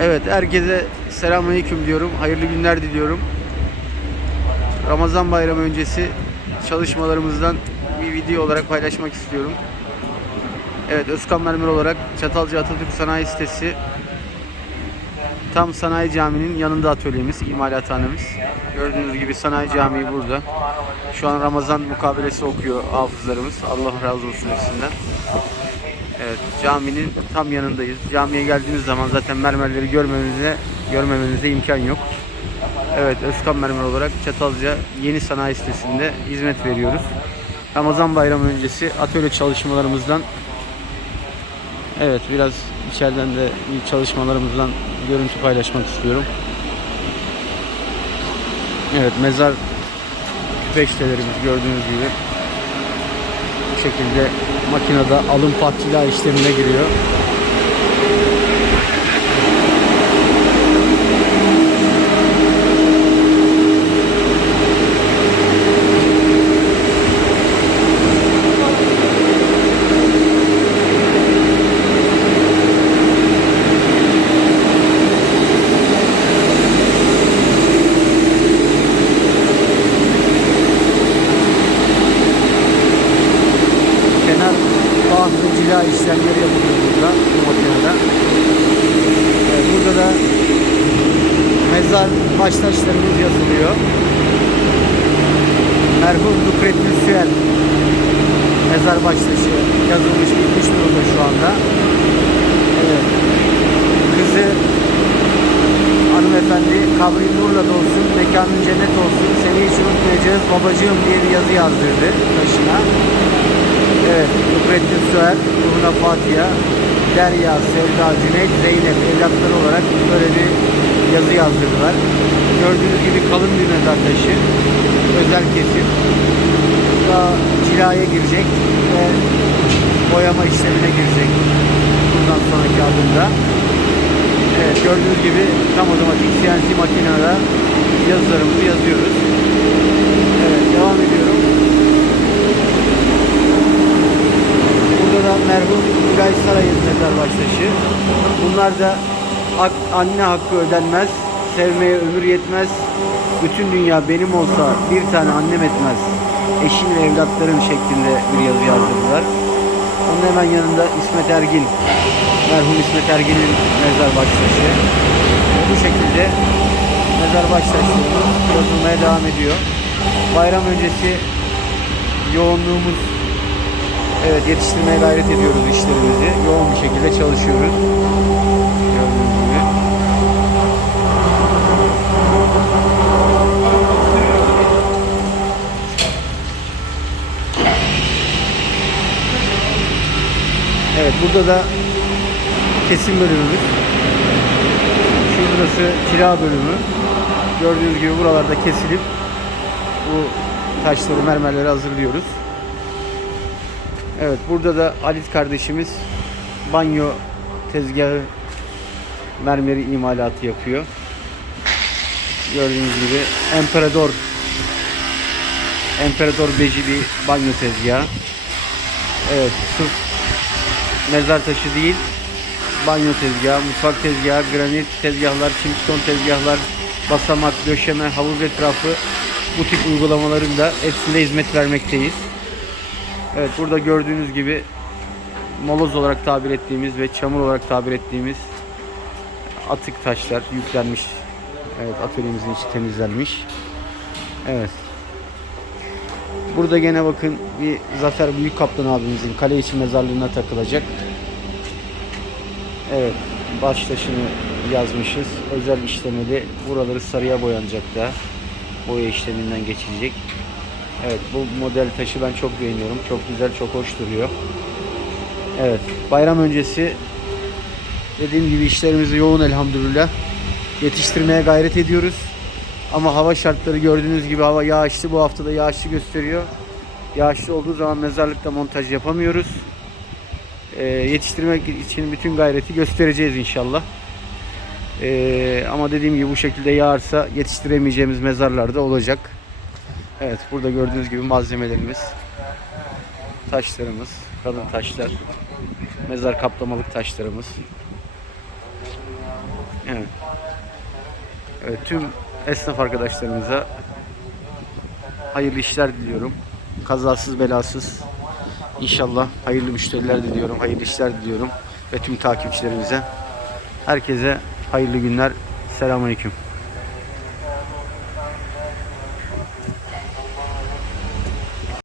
Evet herkese selamünaleyküm diyorum. Hayırlı günler diliyorum. Ramazan bayramı öncesi çalışmalarımızdan bir video olarak paylaşmak istiyorum. Evet Özkan Mermer olarak Çatalca Atatürk Sanayi Sitesi tam Sanayi Camii'nin yanında atölyemiz, imalathanemiz. Gördüğünüz gibi Sanayi Camii burada. Şu an Ramazan mukabelesi okuyor hafızlarımız. Allah razı olsun hepsinden. Evet, caminin tam yanındayız. Camiye geldiğiniz zaman zaten mermerleri görmenize, görmemenize imkan yok. Evet, Özkan Mermer olarak Çatalca Yeni Sanayi Sitesi'nde hizmet veriyoruz. Ramazan bayramı öncesi atölye çalışmalarımızdan Evet, biraz içeriden de çalışmalarımızdan görüntü paylaşmak istiyorum. Evet, mezar küpeştelerimiz gördüğünüz gibi şekilde makinede alım patçılığa işlemine giriyor. Cila işlemleri yapılıyor burada bu makinede. Evet, burada da mezar baştaşlarımız yazılıyor. Merhum Nukrettin Süel mezar baştaşı yazılmış bitmiş durumda şu anda. Evet. Kızı hanımefendi kabrin nurla dolsun, mekanın cennet olsun, seni hiç unutmayacağız babacığım diye bir yazı yazdırdı taşına. Evet, Nukrettin Süer, Ruhuna Fatiha, Derya, Sevda, Cüneyt, Zeynep evlatları olarak böyle bir yazı yazdırdılar. Gördüğünüz gibi kalın bir mezar taşı, özel kesim. Daha cilaya girecek ve boyama işlemine girecek bundan sonraki adımda. Evet, gördüğünüz gibi tam otomatik CNC makinede yazılarımızı yazıyoruz. Evet, devam ediyorum. Burada da merhum Gülay Saray'ın mezar baştaşı. Bunlar da hak- anne hakkı ödenmez, sevmeye ömür yetmez. Bütün dünya benim olsa bir tane annem etmez. Eşin ve evlatlarım şeklinde bir yazı yazdırdılar. Onun hemen yanında İsmet Ergin, merhum İsmet Ergin'in mezar baştaşı. Bu şekilde mezar baştaşlarımız yazılmaya devam ediyor. Bayram öncesi yoğunluğumuz Evet yetiştirmeye gayret ediyoruz işlerimizi. Yoğun bir şekilde çalışıyoruz. Gördüğünüz gibi. Evet burada da kesim bölümümüz. Şurası kira bölümü. Gördüğünüz gibi buralarda kesilip bu taşları, mermerleri hazırlıyoruz. Evet burada da Halit kardeşimiz banyo tezgahı mermeri imalatı yapıyor. Gördüğünüz gibi Emperador Emperador beci bir banyo tezgahı. Evet sırf mezar taşı değil banyo tezgahı, mutfak tezgahı, granit tezgahlar, çimston tezgahlar, basamak, döşeme, havuz etrafı bu tip uygulamaların da hepsinde hizmet vermekteyiz. Evet burada gördüğünüz gibi moloz olarak tabir ettiğimiz ve çamur olarak tabir ettiğimiz atık taşlar yüklenmiş. Evet atölyemizin içi temizlenmiş. Evet. Burada gene bakın bir Zafer Büyük Kaptan abimizin kale içi mezarlığına takılacak. Evet baş taşını yazmışız. Özel işlemeli. Buraları sarıya boyanacak da. Boya işleminden geçilecek. Evet bu model taşı ben çok beğeniyorum. Çok güzel, çok hoş duruyor. Evet bayram öncesi dediğim gibi işlerimizi yoğun elhamdülillah. Yetiştirmeye gayret ediyoruz. Ama hava şartları gördüğünüz gibi hava yağışlı. Bu hafta da yağışlı gösteriyor. Yağışlı olduğu zaman mezarlıkta montaj yapamıyoruz. Ee, yetiştirmek için bütün gayreti göstereceğiz inşallah. Ee, ama dediğim gibi bu şekilde yağarsa yetiştiremeyeceğimiz mezarlar da olacak. Evet burada gördüğünüz gibi malzemelerimiz, taşlarımız, kalın taşlar, mezar kaplamalık taşlarımız. Evet. Evet, tüm esnaf arkadaşlarımıza hayırlı işler diliyorum. Kazasız belasız İnşallah hayırlı müşteriler diliyorum, hayırlı işler diliyorum ve tüm takipçilerimize. Herkese hayırlı günler. Selamünaleyküm.